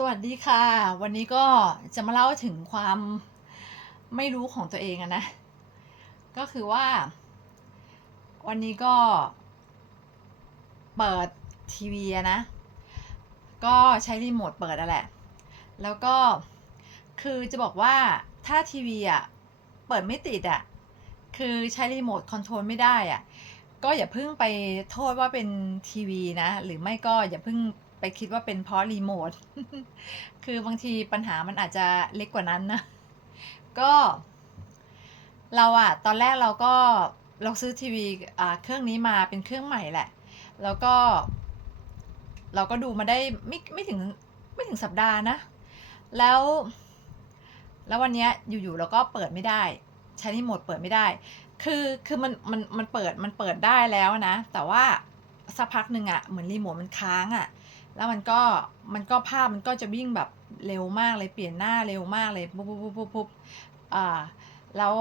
สวัสดีค่ะ วันนี้ก็จะมาเล่าถึงความไม่รู้ของตัวเองอะนะ ก็คือว่า วันนี้ก็ เปิดทีวีนะ ก็ใช้รีโมทเปิดอะแหละ แล้วก็คือจะบอกว่าถ้าทีวีอะเปิดไม่ติดอะคือใช้รีโมทคอนโทรลไม่ได้อะก็อย่าเพิ่งไปโทษว่าเป็นทีวีนะ หรือไม่ก็อย่าเพิ่ง ไปคิดว่าเป็นเพราะรีโมท คือบางทีปัญหามันอาจจะเล็กกว่านั้นนะ ก็ เราอะตอนแรกเราก็เราซื้อทีวีอ่าเครื่องนี้มาเป็นเครื่องใหม่แหละ แล้วก็ เราก็ดูมาได้ไม่ไม่ถึงไม่ถึงสัปดาห์นะ แล้ว แล้ววันนี้อยู่ๆเราก็เปิดไม่ได้ ใช้รีโมทเปิดไม่ได้ คือคือมันมันมันเปิดมันเปิดได้แล้วนะ แต่ว่าสักพักหนึ่งอะเหมือนรีโมทมันค้างอะ แล้วมันก็มันก็ภาพมันก็จะวิ่งแบบเร็วมากเลยเปลี่ยนหน้าเร็วมากเลยปุ๊บปุ๊บปุ๊บปุ๊บปุ๊บอ่าแล้ว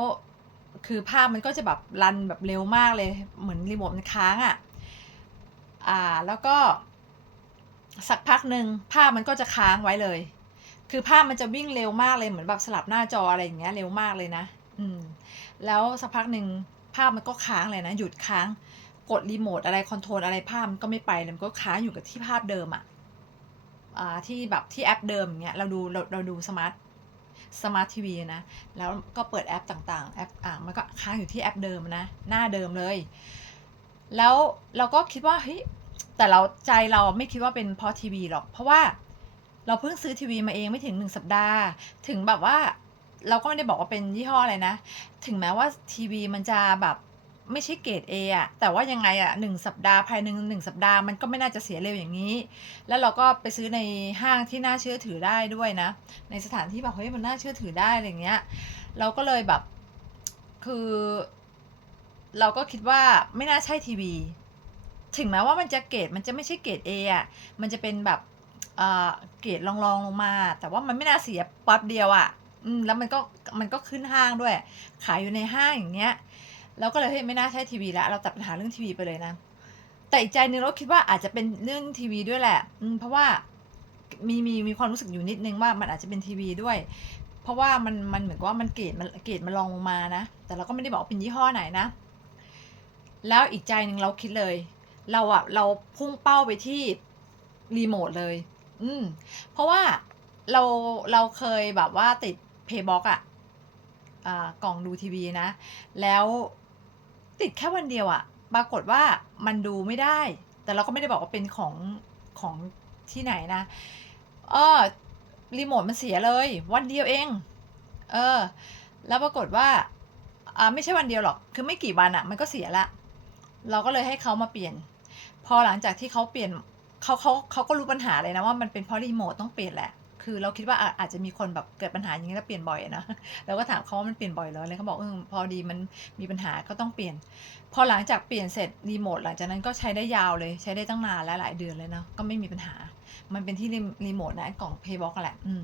คือภาพมันก็จะแบบรันแบบเร็วมากเลยเหมือนรีโมทมันค้างอะ่ะอ่าแล้วก็สักพักหนึ่งภาพมันก็จะค้างไว้เลย คือภาพมันจะวิ่งเร็วมากเลยเหมือนแบบสลับหน้าจออะไรอย่างเงี้ยเร็วมากเลยนะ อืม แล้วสักพักหนึ่งภาพมันก็ค้างเลยนะ หยุดค้าง กดรีโมทอะไรคอนโทรลอะไรภาพมันก็ไม่ไปเลยมันก็ค้างอยู่กับที่ภาพเดิมอะอ่า ที่แบบที่แอปเดิมอย่างเงี้ยเราดูเราเราดูสมาร์ทสมาร์ททีวีนะ แล้วก็เปิดแอปต่างๆ แอปอ่ามันก็ค้างอยู่ที่แอปเดิมนะ หน้าเดิมเลย แล้วเราก็คิดว่าเฮ้ยแต่เราใจเราไม่คิดว่าเป็นเพราะทีวีหรอก เพราะว่าเราเพิ่งซื้อทีวีมาเองไม่ถึงหนึ่งสัปดาห์ ถึงแบบว่าเราก็ไม่ได้บอกว่าเป็นยี่ห้ออะไรนะ ถึงแม้ว่าทีวีมันจะแบบ ไม่ใช่เกรด A อะแต่ว่ายังไงอะหนึ่งสัปดาห์ภายในหนึ่งสัปดาห์มันก็ไม่น่าจะเสียเร็วอย่างนี้ แล้วเราก็ไปซื้อในห้างที่น่าเชื่อถือได้ด้วยนะ ในสถานที่แบบเฮ้ยมันน่าเชื่อถือได้อะไรเงี้ย เราก็เลยแบบคือ เราก็คิดว่าไม่น่าใช่ทีวีถึงแม้ว่ามันจะเกรดมันจะไม่ใช่เกรด A อะ มันจะเป็นแบบเออเกรดรองๆลงมา แต่ว่ามันไม่น่าเสียป๊อปเดียวอะ อืมแล้วมันก็มันก็ขึ้นห้างด้วย ขายอยู่ในห้างอย่างเงี้ย เราก็เลยเฮ้ยไม่น่าใช่ทีวีแล้วเราตัดปัญหาเรื่องทีวีไปเลยนะ แต่อีกใจหนึงเราคิดว่าอาจจะเป็นเรื่องทีวีด้วยแหละอืมเพราะว่ามีมีมีความรู้สึกอยู่นิดนึงว่ามันอาจจะเป็นทีวีด้วย เพราะว่ามันมันเหมือนกับว่ามันเกรดมันเกรดมันรองลงมานะ แต่เราก็ไม่ได้บอกเป็นยี่ห้อไหนนะ แล้วอีกใจหนึ่งเราคิดเลย เราอะเราพุ่งเป้าไปที่รีโมทเลย อืม เพราะว่าเราเราเคยแบบว่าติดเพย์บ็อกอะอ่ากล่องดูทีวีนะ แล้ว ติดแค่วันเดียวอะปรากฏว่ามันดูไม่ได้ แต่เราก็ไม่ได้บอกว่าเป็นของของที่ไหนนะเออรีโมทมันเสียเลย วันเดียวเอง เออ แล้วปรากฏว่าอ่าไม่ใช่วันเดียวหรอก คือไม่กี่วันอะมันก็เสียละ เราก็เลยให้เขามาเปลี่ยน พอหลังจากที่เขาเปลี่ยนเขาเขาเขาก็รู้ปัญหาเลยนะว่ามันเป็นเพราะรีโมทต้องเปลี่ยนแหละ คือเราคิดว่าอาจจะมีคนแบบเกิดปัญหาอย่างนี้แล้วเปลี่ยนบ่อยอะนะเราก็ถามเขาว่ามันเปลี่ยนบ่อยเหรอเลยเขาบอกเออพอดีมันมีปัญหาก็ต้องเปลี่ยน พอหลังจากเปลี่ยนเสร็จรีโมทหลังจากนั้นก็ใช้ได้ยาวเลยใช้ได้ตั้งนานและหลายเดือนเลยเนาะก็ไม่มีปัญหา มันเป็นที่รีโมทนะกล่องเพย์บ็อกแหละอืม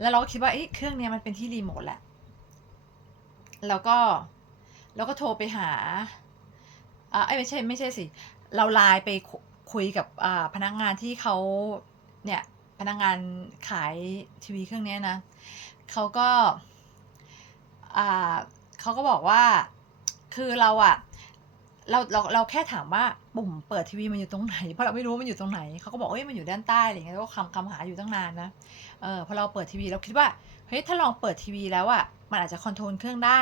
แล้วเราก็คิดว่าเอ้เครื่องเนี้ยมันเป็นที่รีโมทแหละแล้วก็แล้วก็โทรไปหาอ่าเอ้ไม่ใช่ไม่ใช่สิเราไลน์ไปคุยกับพนักงานที่เขาเนี่ย พนักงานขายทีวีเครื่องนี้นะเขาก็อ่าเขาก็บอกว่าคือเราอะเราเราเราแค่ถามว่าปุ่มเปิดทีวีมันอยู่ตรงไหน เพราะเราไม่รู้มันอยู่ตรงไหนเขาก็บอกเอ้ยมันอยู่ด้านใต้อะไรเงี้ยแล้วก็คำคำหาอยู่ตั้งนานนะเออพอเราเปิดทีวีเราคิดว่าเฮ้ยถ้าลองเปิดทีวีแล้วอะมันอาจจะคอนโทรลเครื่องได้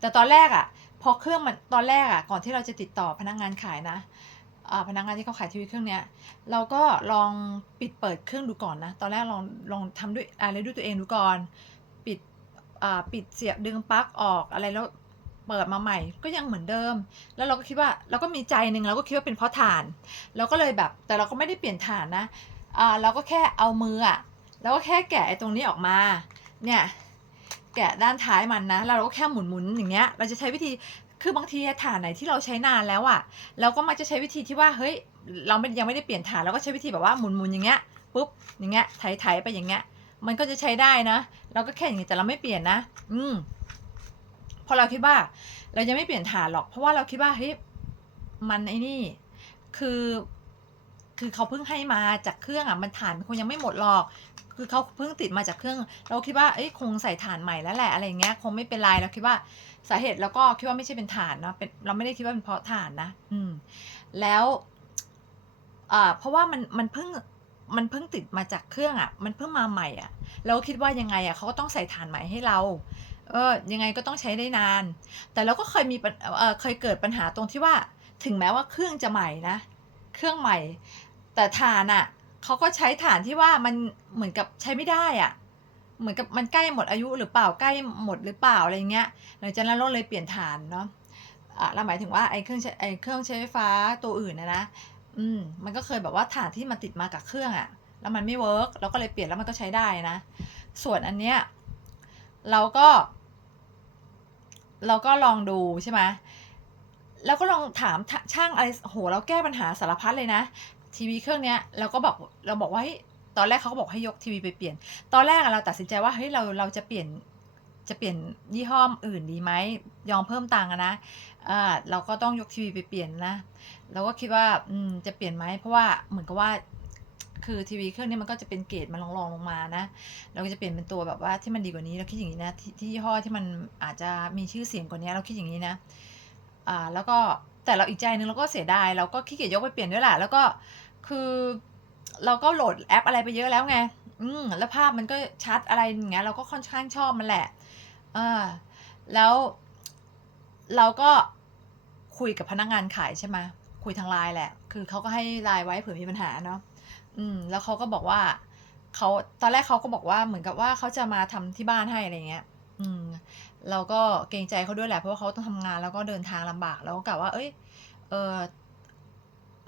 แต่ตอนแรกอะพอเครื่องมันตอนแรกอะก่อนที่เราจะติดต่อพนักงานขายนะ พนักงานที่เขาขายทีวีเครื่องเนี้ยเราก็ลองปิดเปิดเครื่องดูก่อนนะ ตอนแรกลองลองทำด้วยอะไรด้วยตัวเองดูก่อน ปิดปิดเสียบดึงปลั๊กออกอะไรแล้วเปิดมาใหม่ก็ยังเหมือนเดิม แล้วเราก็คิดว่าเราก็มีใจหนึ่งเราก็คิดว่าเป็นเพราะถ่านเราก็เลยแบบแต่เราก็ไม่ได้เปลี่ยนถ่านนะเราก็แค่เอามืออะแล้วก็แค่แกะไอ้ตรงนี้ออกมาเนี่ยแกะด้านท้ายมันนะแล้วเราก็แค่หมุนๆอย่างเงี้ย เราจะใช้วิธี คือบางทีฐานไหนที่เราใช้นานแล้วอะเราก็มักจะใช้วิธีที่ว่าเฮ้ยเราไม่ยังไม่ได้เปลี่ยนฐานเราก็ใช้วิธีแบบว่าหมุนๆอย่างเงี้ยปุ๊บอย่างเงี้ยไถๆไปอย่างเงี้ย มันก็จะใช้ได้นะ เราก็แค่อย่างงี้แต่เราไม่เปลี่ยนนะ อืมพอเราคิดว่าเรายังไม่เปลี่ยนฐานหรอก เพราะว่าเราคิดว่าเฮ้ยมันไอ้นี่ คือ คือเขาเพิ่งให้มาจากเครื่องอะมันถ่านมันคงยังไม่หมดหรอก คือเขาเพิ่งติดมาจากเครื่อง เราคิดว่าเอ้ยคงใส่ถ่านใหม่แล้วแหละอะไรเงี้ยคงไม่เป็นไรเราคิดว่าสาเหตุเราก็คิดว่าไม่ใช่เป็นถ่านเนาะเป็นเราไม่ได้คิดว่าเป็นเพราะถ่านนะ อืม แล้วอ่าเพราะว่ามันมันเพิ่งมันเพิ่งติดมาจากเครื่องอะ มันเพิ่งมาใหม่อะ เราก็คิดว่ายังไงอะเขาก็ต้องใส่ถ่านใหม่ให้เรา เออ ยังไงก็ต้องใช้ได้นาน แต่เราก็เคยมีเออเคยเกิดปัญหาตรงที่ว่า ถึงแม้ว่าเครื่องจะใหม่นะ เครื่องใหม่ แต่ถ่านอะเขาก็ใช้ถ่านที่ว่ามันเหมือนกับใช้ไม่ได้อะ เหมือนกับมันใกล้หมดอายุหรือเปล่าใกล้หมดหรือเปล่าอะไรเงี้ยหลังจากนั้นเราเลยเปลี่ยนฐานเนาะอะเราหมายถึงว่าไอ้เครื่องใช้ไอ้เครื่องใช้ไฟฟ้าตัวอื่นนะนะอืมมันก็เคยแบบว่าฐานที่มันติดมากับเครื่องอะแล้วมันไม่เวิร์กเราก็เลยเปลี่ยนแล้วมันก็ใช้ได้นะ ส่วนอันเนี้ยเราก็ เราก็ลองดูใช่ไหมแล้วก็ลองถามช่างอะไรโหเราแก้ปัญหาสารพัดเลยนะ ทีวีเครื่องเนี้ยเราก็บอกเราบอกว่าเฮ้ยตอนแรกเขาก็บอกให้ยกทีวีไปเปลี่ยน ตอนแรกเราตัดสินใจว่าเฮ้ยเราเราจะเปลี่ยนจะเปลี่ยนยี่ห้ออื่นดีไหมยอมเพิ่มตังค์อะนะอ่าเราก็ต้องยกทีวีไปเปลี่ยนนะ เราก็คิดว่าอืมจะเปลี่ยนไหมเพราะว่าเหมือนกับว่า คือทีวีเครื่องนี้มันก็จะเป็นเกรดมันลองๆลงมานะ เราก็จะเปลี่ยนเป็นตัวแบบว่าที่มันดีกว่านี้เราคิดอย่างนี้นะที่ที่ยี่ห้อที่มันอาจจะมีชื่อเสียงกว่านี้เราคิดอย่างนี้นะอ่าแล้วก็แต่เราอีกใจหนึ่งเราก็เสียดายเราก็ขี้เกียจยกไปเปลี่ยนด้วยแหละแล้วก็ คือเราก็โหลดแอปอะไรไปเยอะแล้วไง อืม แล้วภาพมันก็ชัดอะไรอย่างเงี้ย เราก็ค่อนข้างชอบมันแหละอ่าแล้วเราก็คุยกับพนักงานขายใช่ไหมคุยทางไลน์แหละ คือเขาก็ให้ไลน์ไว้เผื่อมีปัญหาเนาะ อืม แล้วเขาก็บอกว่าเขาตอนแรกเขาก็บอกว่าเหมือนกับว่าเขาจะมาทำที่บ้านให้อะไรเงี้ย อืม เราก็เกรงใจเขาด้วยแหละ เพราะว่าเขาต้องทำงานแล้วก็เดินทางลำบาก แล้วก็กะว่า เอ้ย เออ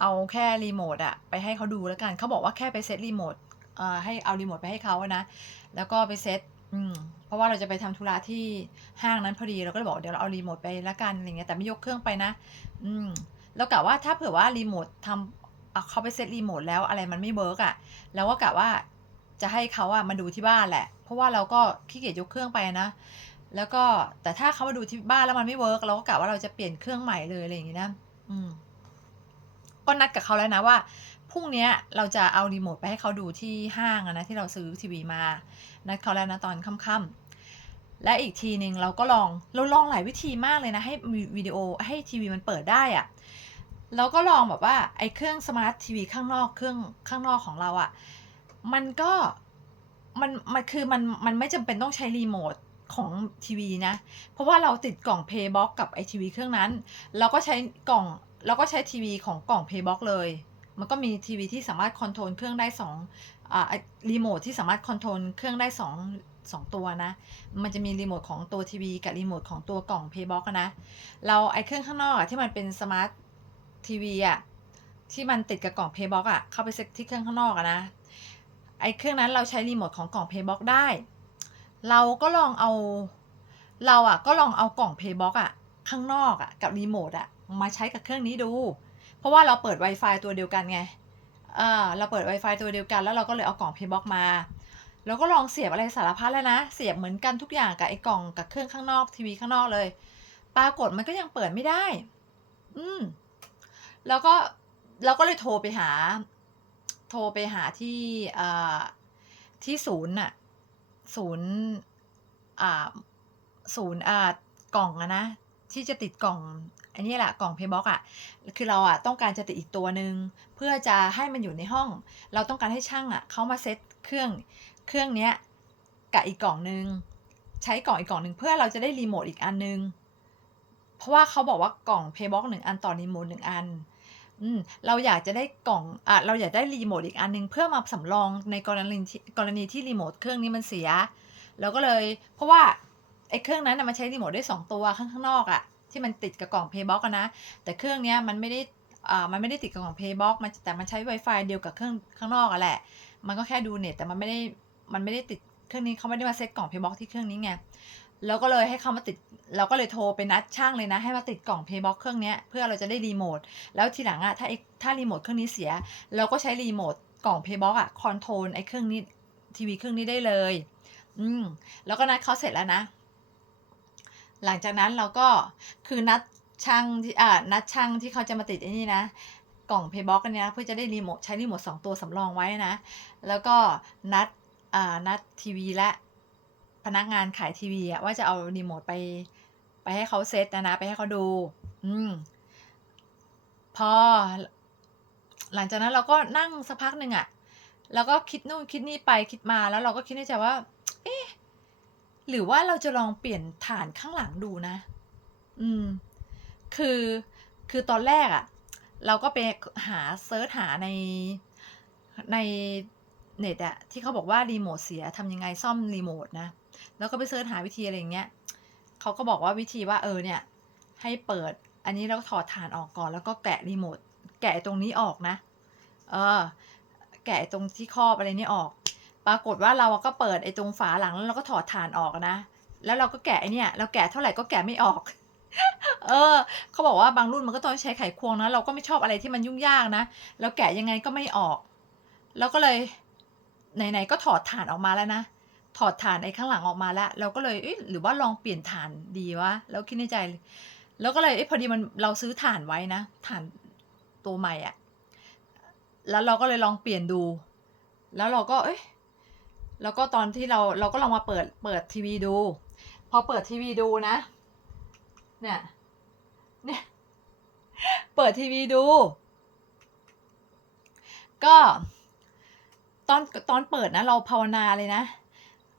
เอาแค่รีโมทอะไปให้เขาดูแล้วกันเขาบอกว่าแค่ไปเซตรีโมทเอ่อให้เอารีโมทไปให้เขาอะนะ แล้วก็ไปเซตอืมเพราะว่าเราจะไปทำธุระที่ห้างนั้นพอดีเราก็เลยบอกเดี๋ยวเราเอารีโมทไปละกันอะไรเงี้ยแต่ไม่ยกเครื่องไปนะ อืมแล้วกะว่าถ้าเผื่อว่ารีโมททำเขาไปเซตรีโมทแล้วอะไรมันไม่เวิร์กอะแล้วก็กะว่าจะให้เขาอะมาดูที่บ้านแหละ เพราะว่าเราก็ขี้เกียจยกเครื่องไปนะ แล้วก็แต่ถ้าเขามาดูที่บ้านแล้วมันไม่เวิร์กเราก็กะว่าเราจะเปลี่ยนเครื่องใหม่เลยอะไรอย่างงี้นะ อืม ก็นัดกับเขาแล้วนะว่าพรุ่งนี้เราจะเอารีโมทไปให้เขาดูที่ห้างนะที่เราซื้อทีวีมานัดเขาแล้วนะตอนค่ำๆและอีกทีหนึ่งเราก็ลองเราลองหลายวิธีมากเลยนะ ให้วิดีโอให้ทีวีมันเปิดได้อะเราก็ลองแบบว่าไอ้เครื่องสมาร์ททีวีข้างนอกเครื่องข้างนอกของเราอะมันก็มันมันคือมันมันไม่จำเป็นต้องใช้รีโมทของทีวีนะ เพราะว่าเราติดกล่อง Paybox กับไอทีวีเครื่องนั้น เราก็ใช้กล่อง เราก็ใช้ทีวีของกล่อง Paybox เลย มันก็มีทีวีที่สามารถคอนโทรลเครื่องได้สองอ่ารีโมทที่สามารถคอนโทรลเครื่องได้สองสองตัวนะ มันจะมีรีโมทของตัวทีวีกับรีโมทของตัวกล่อง Paybox อะนะ เราไอเครื่องข้างนอกอะที่มันเป็นสมาร์ททีวีอะที่มันติดกับกล่อง Paybox อะเข้าไปเซ็ตที่เครื่องข้างนอกอะนะ ไอเครื่องนั้นเราใช้รีโมทของกล่อง Paybox ได้ เราก็ลองเอาเราอะก็ลองเอากล่อง Paybox อะข้างนอกอะกับรีโมทอะ มาใช้กับเครื่องนี้ดู เพราะว่าเราเปิด Wi-Fi ตัวเดียวกันไงอ่าเราเปิด Wi-Fi ตัวเดียวกัน แล้วเราก็เลยเอากล่อง Paybox มา แล้วก็ลองเสียบอะไรสารพัดแล้วนะ เสียบเหมือนกันทุกอย่างกับไอ้กล่องกับเครื่องข้างนอกทีวีข้างนอกเลย ปรากฏมันก็ยังเปิดไม่ได้ อืม แล้วก็เราก็เลยโทรไปหา โทรไปหาที่อ่าที่ศูนย์น่ะ ศูนย์อ่าศูนย์อ่ากล่องอะนะที่จะติดกล่อง อันนี้แหละกล่อง Paybox อกอะคือเราอะต้องการจะติดอีกตัวหนึ่งเพื่อจะให้มันอยู่ในห้อง เราต้องการให้ช่างอะเขามาเซตเครื่องเครื่องเนี้ยกับอีกกล่องหนึ่งใช้กล่องอีกกล่องหนึ่งเพื่อเราจะได้รีโมทอีกอันนึง เพราะว่าเขาบอกว่ากล่อง Paybox หนึ่งอันต่อรีโมทหนึ่งอันอืมเราอยากจะได้กล่องอะเราอยากได้รีโมทอีกอันหนึ่งเพื่อมาสำรองในกรณีกรณีที่รีโมทเครื่องนี้มันเสียเราก็เลย เพราะว่าไอ้เครื่องนั้นมันใช้รีโมทได้สองตัวข้างข้างนอกอะ ที่มันติดกับกล่อง Paybox อะนะ แต่เครื่องเนี้ยมันไม่ได้อ่ามันไม่ได้ติดกับกล่อง Paybox มันแต่มันใช้ Wi-Fi เดียวกับเครื่องข้างนอกอะแหละ มันก็แค่ดูเน็ตแต่มันไม่ได้มันไม่ได้ติดเครื่องนี้เขาไม่ได้มาเซ็ตกล่อง Paybox ที่เครื่องนี้ไงเราก็เลยให้เขามาติด เราก็เลยโทรไปนัดช่างเลยนะ ให้มาติดกล่อง Paybox เครื่องนี้เพื่อเราจะได้รีโมทแล้วทีหลังอะถ้าไอถ้ารีโมทเครื่องนี้เสีย เราก็ใช้รีโมทกล่อง Paybox อะคอนโทรลไอ้เครื่องนี้ทีวีเครื่องนี้ได้เลย อืมแล้วก็นัดเขาเสร็จแล้วนะ หลังจากนั้นเราก็คือนัดช่างที่อ่านัดช่างที่เขาจะมาติดไอ้นี่นะ กล่องเพย์บ็อกอันเนี้ยเพื่อจะได้รีโมทใช้รีโมทสองตัวสำรองไว้นะ แล้วก็นัดอ่านัดทีวีและพนักงานขายทีวีอะว่าจะเอารีโมทไป ไปให้เขาเซตนะนะ ไปให้เขาดู อืม พอ หลังจากนั้นเราก็นั่งสักพักหนึ่งอะแล้วก็คิดนู่นคิดนี่ไปคิดมาแล้วเราก็คิดในใจว่า เอ๊ะ หรือว่าเราจะลองเปลี่ยนฐานข้างหลังดูนะ อืม คือ คือตอนแรกอะเราก็ไปหาเซิร์ชหาใน ในเน็ตอะที่เขาบอกว่ารีโมทเสียทำยังไงซ่อมรีโมทนะ แล้วก็ไปเซิร์ชหาวิธีอะไรอย่างเงี้ยเขาก็บอกว่าวิธีว่าเออเนี่ย ให้เปิด อันนี้แล้วถอดฐานออกก่อน แล้วก็แกะรีโมทแกะตรงนี้ออกนะ เออ แกะตรงที่ครอบอะไรนี่ออก ปรากฏว่าเราก็เปิดไอ้ตรงฝาหลังแล้วเราก็ถอดฐานออกนะ แล้วเราก็แกะไอ้เนี่ยเราแกะเท่าไหร่ก็แกะไม่ออก เออ เขาบอกว่าบางรุ่นมันก็ต้องใช้ไขควงนะ เราก็ไม่ชอบอะไรที่มันยุ่งยากนะแล้วแกะยังไงก็ไม่ออก แล้วก็เลยไหนๆก็ถอดฐานออกมาแล้วนะ ถอดฐานไอ้ข้างหลังออกมาแล้ว เราก็เลยเอ๊ะหรือว่าลองเปลี่ยนฐานดีวะ แล้วคิดในใจ แล้วก็เลยเอ๊ะพอดีมันเราซื้อฐานไว้นะ ฐานตัวใหม่อะแล้วเราก็เลยลองเปลี่ยนดู แล้วเราก็เอ้ย แล้วก็ตอนที่เราเราก็ลองมาเปิดเปิดทีวีดู พอเปิดทีวีดูนะ เนี่ยเนี่ยเปิดทีวีดู ก็ตอนตอนเปิดนะ เราภาวนาเลยนะ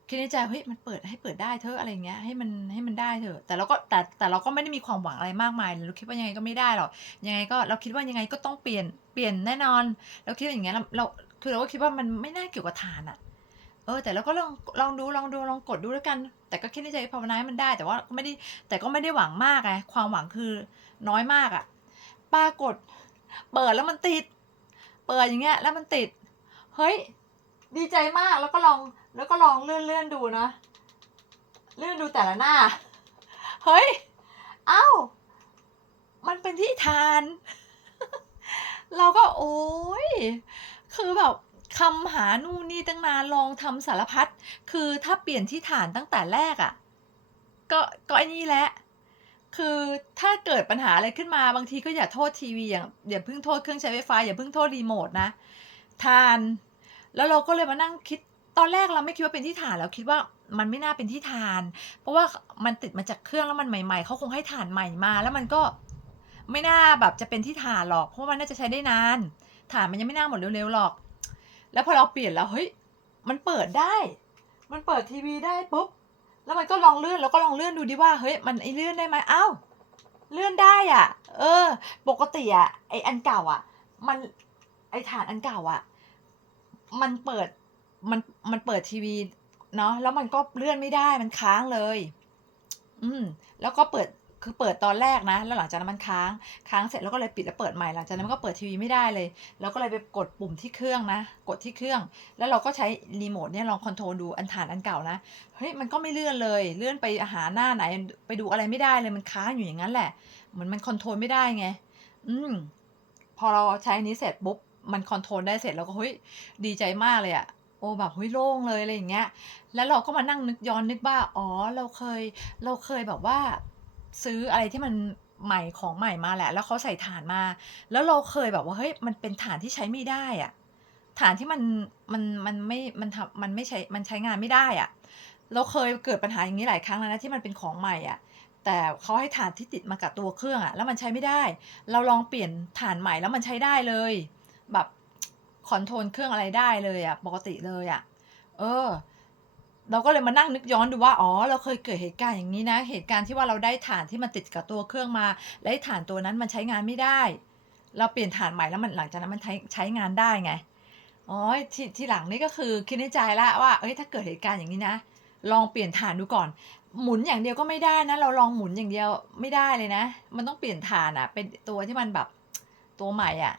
คิดในใจเฮ้ยมันเปิดให้เปิดได้เถอะอะไรเงี้ยให้มันให้มันได้เถอะ แต่เราก็แต่แต่เราก็ไม่ได้มีความหวังอะไรมากมายเราคิดว่ายังไงก็ไม่ได้หรอกยังไงก็เราคิดว่ายังไงก็ต้องเปลี่ยนเปลี่ยนแน่นอน เราคิดอย่างเงี้ยเราเราคือเราก็คิดว่ามันไม่น่าเกี่ยวกับฐานอะ เออแต่เราก็ลองลองดูลองดูลองกดดูแล้วกัน แต่ก็คิดในใจภาวนาให้มันได้ แต่ว่าไม่ได้แต่ก็ไม่ได้หวังมากไงความหวังคือน้อยมากอะปรากฏเปิดแล้วมันติด เปิดอย่างเงี้ยแล้วมันติด เฮ้ย ดีใจมากแล้วก็ลองแล้วก็ลองเลื่อนเลื่อนดูนะเลื่อนดูแต่ละหน้า เฮ้ย เอ้า มันเป็นที่ทาน เราก็โอ้ยคือแบบ คำหานู่นนี่ตั้งนานลองทำสารพัดคือถ้าเปลี่ยนที่ฐานตั้งแต่แรกอะ่ะ ก็ก็ไอ้นี่แหละ คือถ้าเกิดปัญหาอะไรขึ้นมาบางทีก็อย่าโทษทีวีอย่างอย่าเพิ่งโทษเครื่องใช้ไฟฟ้าอย่าเพิ่งโทษรีโมทนะทานแล้วเราก็เลยมานั่งคิดตอนแรกเราไม่คิดว่าเป็นที่ฐานเราคิดว่ามันไม่น่าเป็นที่ฐาน เพราะว่ามันติดมาจากเครื่องแล้วมันใหม่ๆเขาคงให้ฐานใหม่มา แล้วมันก็ไม่น่าแบบจะเป็นที่ฐานหรอก เพราะว่ามันน่าจะใช้ได้นานฐานมันยังไม่น่าหมดเร็วๆหรอก แล้วพอเราเปลี่ยนแล้วเฮ้ยมันเปิดได้ มันเปิดทีวีได้ปุ๊บแล้วมันก็ลองเลื่อนแล้วก็ลองเลื่อนดูดิว่าเฮ้ยมันไอเลื่อนได้ไหมอ้าวเลื่อนได้อะ เออ ปกติอะไออันเก่าอะ มันไอฐานอันเก่าอะ มันเปิดมันมันเปิดทีวีเนาะแล้วมันก็เลื่อนไม่ได้มันค้างเลย อืม แล้วก็เปิด คือเปิดตอนแรกนะ แล้วหลังจากนั้นมันค้าง ค้างเสร็จแล้วก็เลยปิดแล้วเปิดใหม่ หลังจากนั้นมันก็เปิดทีวีไม่ได้เลย แล้วก็เลยไปกดปุ่มที่เครื่องนะ กดที่เครื่อง แล้วเราก็ใช้รีโมทเนี่ยลองคอนโทรลดู อันฐานอันเก่านะ เฮ้ย มันก็ไม่เลื่อนเลย เลื่อนไปหาหน้าไหน ไปดูอะไรไม่ได้เลย มันค้างอยู่อย่างนั้นแหละ เหมือนมันคอนโทรลไม่ได้ไง อืม พอเราใช้อันนี้เสร็จปุ๊บ มันคอนโทรลได้เสร็จเราก็เฮ้ย ดีใจมากเลยอะโอ้แบบเฮ้ยโล่งเลยอะไรอย่างเงี้ย แล้วเราก็มานั่งนึกย้อนนึกว่า อ๋อ เราเคย เราเคยแบบว่า ซื้ออะไรที่มันใหม่ของใหม่มาแหละ แล้วเขาใส่ฐานมา แล้วเราเคยแบบว่าเฮ้ยมันเป็นฐานที่ใช้ไม่ได้อะฐานที่มันมันมันไม่มันทำมันไม่ใช้มันใช้งานไม่ได้อะเราเคยเกิดปัญหาอย่างนี้หลายครั้งแล้วนะที่มันเป็นของใหม่อะแต่เขาให้ฐานที่ติดมากับตัวเครื่องอะแล้วมันใช้ไม่ได้ เราลองเปลี่ยนฐานใหม่แล้วมันใช้ได้เลย แบบคอนโทรลเครื่องอะไรได้เลยอะปกติเลยอะเออ เราก็เลยมานั่งนึกย้อนดูว่าอ๋อเราเคยเกิดเหตุการณ์อย่างนี้นะ เหตุการณ์ที่ว่าเราได้ฐานที่มันติดกับตัวเครื่องมา และฐานตัวนั้นมันใช้งานไม่ได้ เราเปลี่ยนฐานใหม่แล้วมันหลังจากนั้นมันใช้ใช้งานได้ไงอ๋อทีทีหลังนี่ก็คือคิดในใจละว่าเอ้ยถ้าเกิดเหตุการณ์อย่างนี้นะ ลองเปลี่ยนฐานดูก่อน หมุนอย่างเดียวก็ไม่ได้นะ เราลองหมุนอย่างเดียวไม่ได้เลยนะ มันต้องเปลี่ยนฐานอะเป็นตัวที่มันแบบตัวใหม่อะ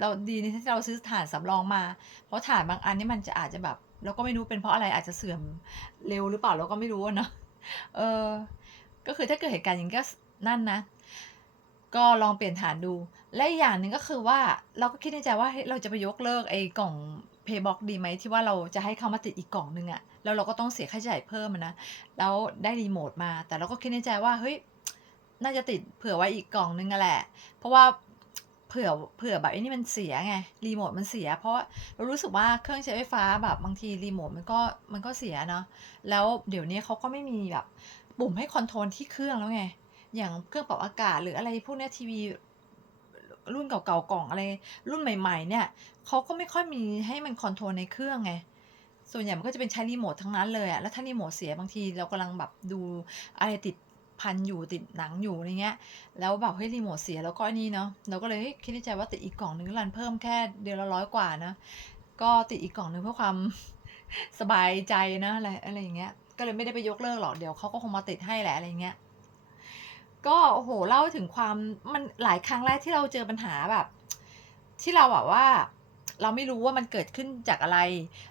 เราดีที่เราซื้อฐานสำรองมา เพราะฐานบางอันนี่มันจะอาจจะแบบ เราก็ไม่รู้เป็นเพราะอะไรอาจจะเสื่อมเร็วหรือเปล่าเราก็ไม่รู้เนาะเออก็คือถ้าเกิดเหตุการณ์อย่างนี้ก็นั่นนะ ก็ลองเปลี่ยนฐานดู และอีกอย่างหนึ่งก็คือว่าเราก็คิดในใจว่าเราจะไปยกเลิกไอ้กล่อง Paybox ดีไหมที่ว่าเราจะให้เขามาติดอีกกล่องหนึ่งอะแล้วเราก็ต้องเสียค่าใช้จ่ายเพิ่มนะแล้วได้รีโมทมา แต่เราก็คิดในใจว่าเฮ้ยน่าจะติดเผื่อไว้อีกกล่องนึงอะแหละ เพราะว่า เผื่อเผื่อแบบไอ้นี่มันเสียไงรีโมทมันเสีย เพราะเรารู้สึกว่าเครื่องใช้ไฟฟ้าแบบบางทีรีโมทมันก็มันก็เสียเนาะแล้วเดี๋ยวนี้เขาก็ไม่มีแบบปุ่มให้คอนโทรลที่เครื่องแล้วไง อย่างเครื่องปรับอากาศหรืออะไรพวกเนี้ยทีวีรุ่นเก่าๆกล่องอะไรรุ่นใหม่ ๆ เนี่ยเขาก็ไม่ค่อยมีให้มันคอนโทรลในเครื่องไงส่วนใหญ่มันก็จะเป็นใช้รีโมททั้งนั้นเลยอะแล้วถ้ารีโมทเสียบางทีเรากำลังแบบดูอะไรติด พันอยู่ติดหนังอยู่อะไรเงี้ย แล้วแบบเฮ้ยรีโมทเสียแล้วก็อันนี้เนาะเราก็เลยเฮ้ยคิดในใจว่าติดอีกกล่องนึงรันเพิ่มแค่เดือนละร้อยกว่านะก็ติดอีกกล่องนึงเพื่อความสบายใจนะอะไรอะไรอย่างเงี้ย ก็เลยไม่ได้ไปยกเลิกหรอกเดี๋ยวเขาก็คงมาติดให้แหละอะไรเงี้ยก็โอ้โหเล่าถึงความมันหลายครั้งแรกที่เราเจอปัญหาแบบ ที่เราแบบว่า เราไม่รู้ว่ามันเกิดขึ้นจากอะไร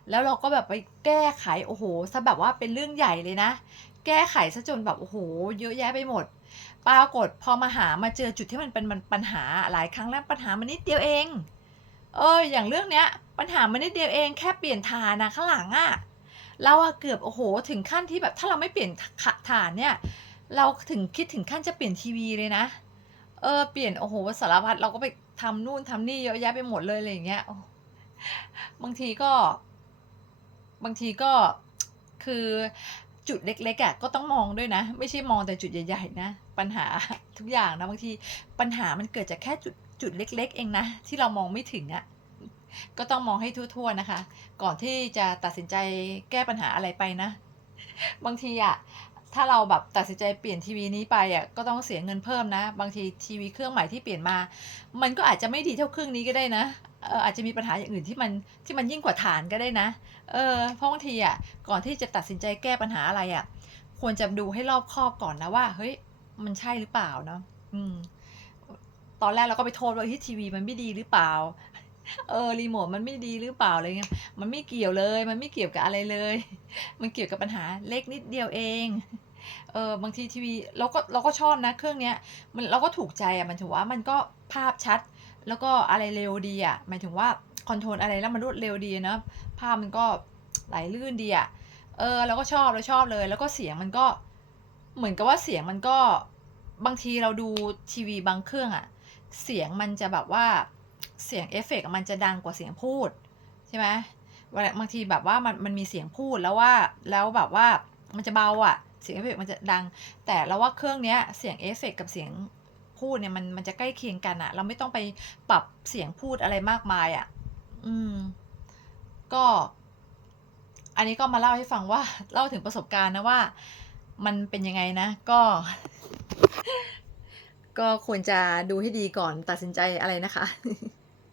แล้วเราก็แบบไปแก้ไขโอ้โหซะแบบว่าเป็นเรื่องใหญ่เลยนะ แก้ไขซะจนแบบโอ้โหเยอะแยะไปหมด ปรากฏพอมาหามาเจอจุดที่มันเป็นมันปัญหาหลายครั้งแล้วปัญหามันนิดเดียวเอง เอออย่างเรื่องเนี้ย ปัญหามันนิดเดียวเองแค่เปลี่ยนฐานนะข้างหลังอะเราอะเกือบโอ้โห ถึงขั้นที่แบบถ้าเราไม่เปลี่ยนฐานเนี่ย เราถึงคิดถึงขั้นจะเปลี่ยนทีวีเลยนะ เออเปลี่ยนโอ้โหสารพัดเราก็ไปทำนู่นทำนี่เยอะแยะไปหมดเลยอะไรอย่างเงี้ยบางทีก็ บางทีก็คือ จุดเล็กๆอะก็ต้องมองด้วยนะ ไม่ใช่มองแต่จุดใหญ่ๆนะ ปัญหาทุกอย่างนะบางทีปัญหามันเกิดจากแค่จุดจุดเล็ก ๆ เองนะ ที่เรามองไม่ถึงอะก็ต้องมองให้ทั่วๆนะคะ ก่อนที่จะตัดสินใจแก้ปัญหาอะไรไปนะ บางทีอะถ้าเราแบบตัดสินใจเปลี่ยนทีวีนี้ไปอะก็ต้องเสียเงินเพิ่มนะ บางทีทีวีเครื่องใหม่ที่เปลี่ยนมา มันก็อาจจะไม่ดีเท่าเครื่องนี้ก็ได้นะ อาจจะมีปัญหาอย่างอื่นที่มันที่มันยิ่งกว่าฐานก็ได้นะ เออเพราะบางทีอะก่อนที่จะตัดสินใจแก้ปัญหาอะไรอะ ควรจะดูให้รอบคอบก่อนนะว่า เฮ้ย มันใช่หรือเปล่าเนาะอืม ตอนแรกเราก็ไปโทษว่าที่ทีวีมันไม่ดีหรือเปล่า เออรีโมทมันไม่ดีหรือเปล่าอะไรเงี้ย มันไม่เกี่ยวเลย มันไม่เกี่ยวกับอะไรเลย มันเกี่ยวกับปัญหาเล็กนิดเดียวเอง เออบางทีทีวีเราก็เราก็ชอบนะ เครื่องเนี้ย มันเราก็ถูกใจอะมันถือว่ามันก็ภาพชัด แล้วก็อะไรเร็วดีอะหมายถึงว่าคอนโทรลอะไรแล้วมันรวดเร็วดีนะภาพมันก็ไหลลื่นดีอะเออเราก็ชอบเราชอบเลย แล้วก็เสียงมันก็เหมือนกับว่าเสียงมันก็บางทีเราดูทีวีบางเครื่องอะเสียงมันจะแบบว่าเสียงเอฟเฟกต์มันจะดังกว่าเสียงพูดใช่ไหมเวลาบางทีแบบว่ามันมันมีเสียงพูดแล้วว่าแล้วแบบว่ามันจะเบาอะเสียงเอฟเฟกต์มันจะดัง แต่เราว่าเครื่องเนี้ยเสียงเอฟเฟกต์กับเสียง พูดเนี่ยมันมันจะใกล้เคียงกันอะเราไม่ต้องไปปรับเสียงพูดอะไรมากมายอะอืม ก็ อันนี้ก็มาเล่าให้ฟังว่าเล่าถึงประสบการณ์นะว่า มันเป็นยังไงนะ ก็ ก็ควรจะดูให้ดีก่อนตัดสินใจอะไรนะคะ